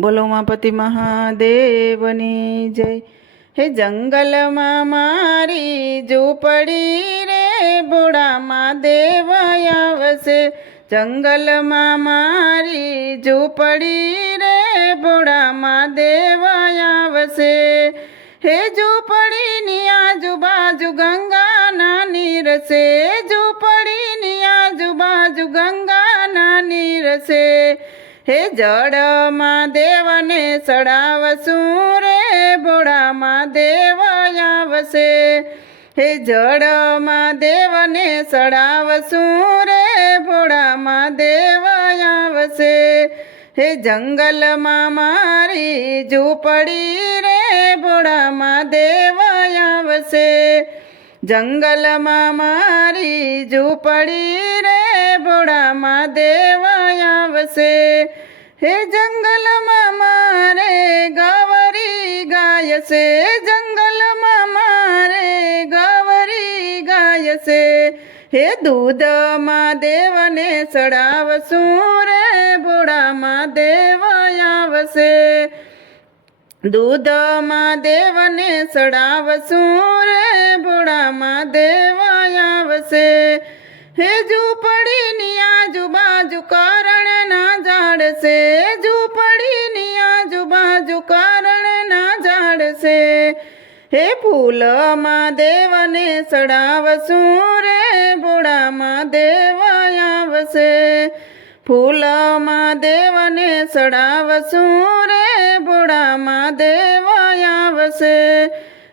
બોલો માપતિ મહાદેવની જય. હે જંગલમાં મારી ઝૂંપડી રે, ભોળામાં દેવ આવશે. જંગલમાં મારી ઝૂંપડી રે, ભોળામાં દેવ આવશે. હે ઝૂંપડીની આજુબાજુ ગંગાના નીર છે ઝૂંપડીની આજુબાજુ ગંગાના નીર છે હે જળમાં દેવને ચડાવશું રે, ભોળામાં દેવ આવશે. હે જળમાં દેવને ચડાવશું રે, ભોળામાં દેવ આવશે. હે જંગલમાં મારી ઝૂંપડી રે, ભોળામાં દેવ આવશે. જંગલમાં મારી ઝૂંપડી રે, ભોળામાં દેવ આવશે હે જંગલમાં મારે ગાવરી ગાય છે જંગલમાં મારે ગાવરી ગાય છે હે દૂધમાં દેવને ચડાવશું રે, ભોળામાં દેવ આવશે. દૂધમાં દેવને સડાવશું રે, ભોળામાં દેવ આવશે. હે ઝૂંપડીની આજુબાજુ કરણના હે ફૂલમાં દેવને સડાવશું રે, ભોળામાં દેવ આવશે. ફૂલમાં દેવને સડાવશું રે, ભોળામાં દેવ આવશે.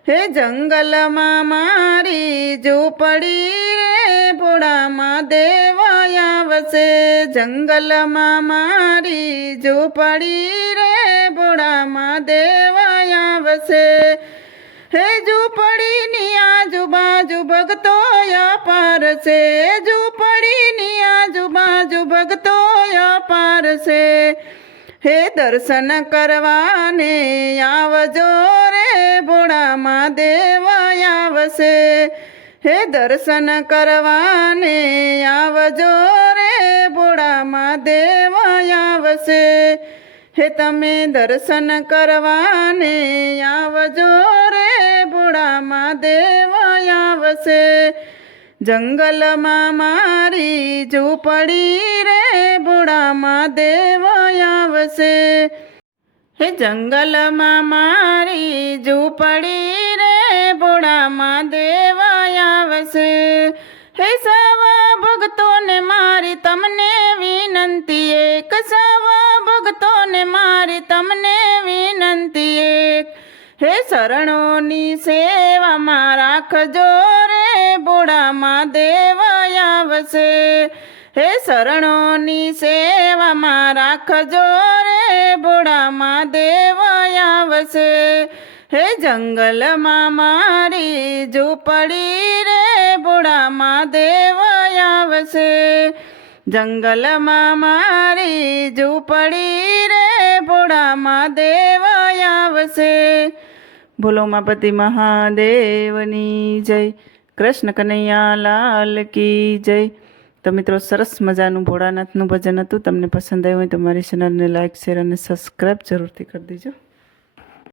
હે જંગલમાં મારી ઝૂંપડી રે, ભોળામાં દેવ આવશે. જંગલમાં મારી ઝૂંપડી રે, ભોળામાં દેવ આવશે. છે ઝૂંપડીની આજુબાજુ ભક્તો અપાર હે દર્શન કરવાને આવજો રે, ભોળામાં દેવ આવશે. હે દર્શન કરવાને આવજો રે, ભોળામાં દેવ આવશે. હે તમે દર્શન કરવાને આવજો રે, ભોળામાં દેવ આવશે. જંગલમાં મારી ઝૂંપડી રે, ભૂડામાં દેવ આવશે. હે જંગલમાં મારી ઝૂંપડી રે, ભૂડામાં દેવ આવશે. હે સવા ભગતોને મારી તમને વિનંતી, એક સવા ભગતોને મારી તમને વિનંતી, એક. હે શરણોની સેવામાં રાખજો રે દેવાયા વસે હે શરણોની સેવામાં રાખજો રે, બોડામાં દેવાયા આવશે. હે જંગલમાં મારી ઝૂંપડી રે, બોડામાં દેવાયા આવશે. જંગલમાં મારી ઝૂંપડી રે, બોડામાં દેવાયા આવશે. બોલો માપતિ મહાદેવની જય. કૃષ્ણ કનૈયા લાલ કી જય. તો મિત્રો, સરસ મજાનું ભોળાનાથનું ભજન હતું. તમને પસંદ આવ્યું હોય તો મારી ચેનલને લાઇક શેર અને સબસ્ક્રાઈબ જરૂરથી કરી દેજો.